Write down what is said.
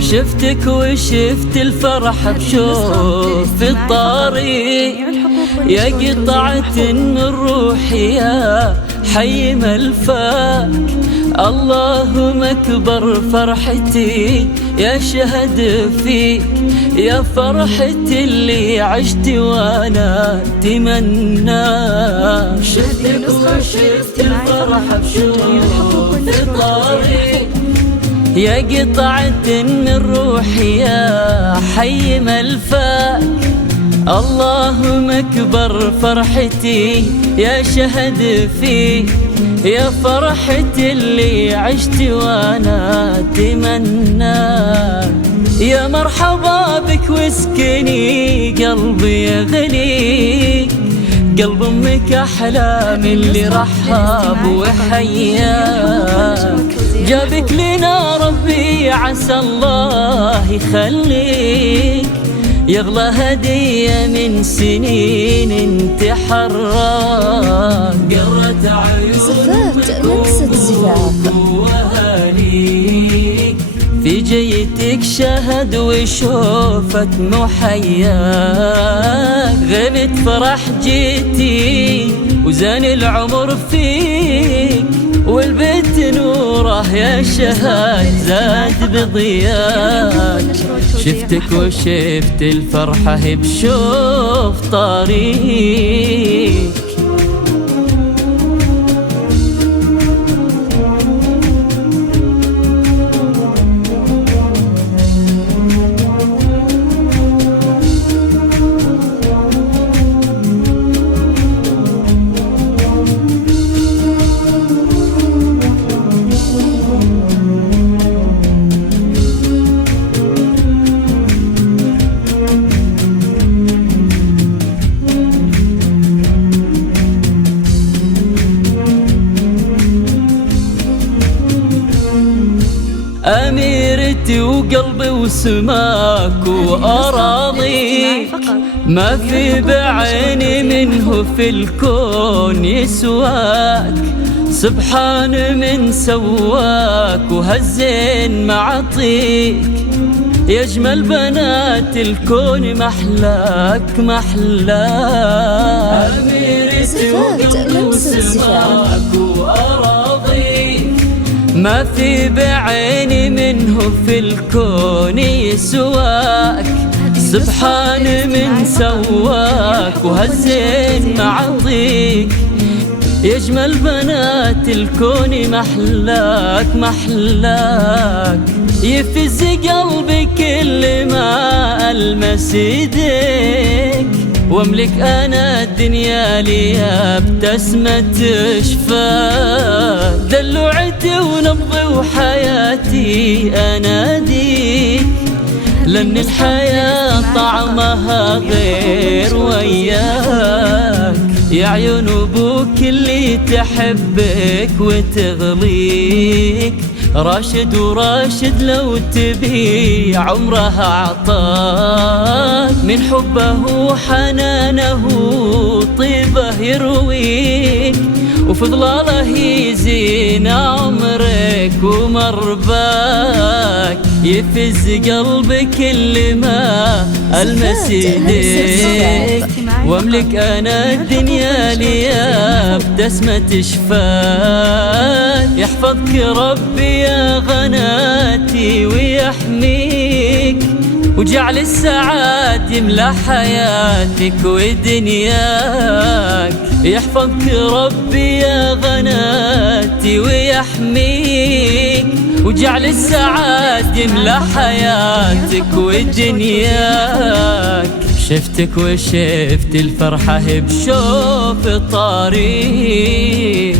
شفتك وشفت الفرح بشوف الطريق، يا قطعة من روحي يا حي ملفاك. اللهم اكبر فرحتي يا شهد فيك، يا فرحتي اللي عشت وانا اتمناك. شفتك وشفت الفرح بشوف الطريق، يا قطعة من روحي يا حي ملفاك. اللهم اكبر فرحتي يا شهد فيك، يا فرحتي اللي عشت وانا اتمناك. يا مرحبا بك واسكني قلبي يغليك، قلب امك احلام اللي رحب وحياك. جابك لنا ربي عسى الله يخليك، يغلى هدية من سنين انت حراك. قرت عيونك واهاليك، في جيتك شهد وشوفت محياك. غبت فرح جيتي وزان العمر فيك، والبيت نوره يا شهد زاد بضياك. شفتك وشفت الفرحة بشوف طريق. أميرتي وقلبي وسماك وأراضي، ما في بعيني منه في الكون يسواك. سبحان من سواك وهالزين معطيك، يا أجمل بنات الكون محلاك محلاك. أميرتي وقلبي وسماك وأراضي، ما في بعيني منه في الكون يسواك. سبحان من سواك وهالزين معطيك، يا أجمل بنات الكون محلاك محلاك. يفز قلبي كل ما ألمس يديك، واملك انا الدنيا لي بتسمة شفاك. دلوعتي ونبضي وحياتي اناديك، لان الحياة طعمها غير وياك. يا عيون ابوك اللي تحبك وتغليك، راشد وراشد لو تبي عمره أعطاك. من حبه وحنانه طيبه يرويك، وفي ظلاله يزين عمرك ومرباك. يفز قلبك كل ما ألمس يديك، واملك انا الدنيا لي بدسمة شفاك. يحفظك ربي يا غناتي ويحميك، وجعل السعاد يملى حياتك ودنياك. يحفظك ربي يا غناتي ويحميك، وجعل السعاد يملى حياتك ودنياك. شفتك وشفت الفرحة بشوف الطريق.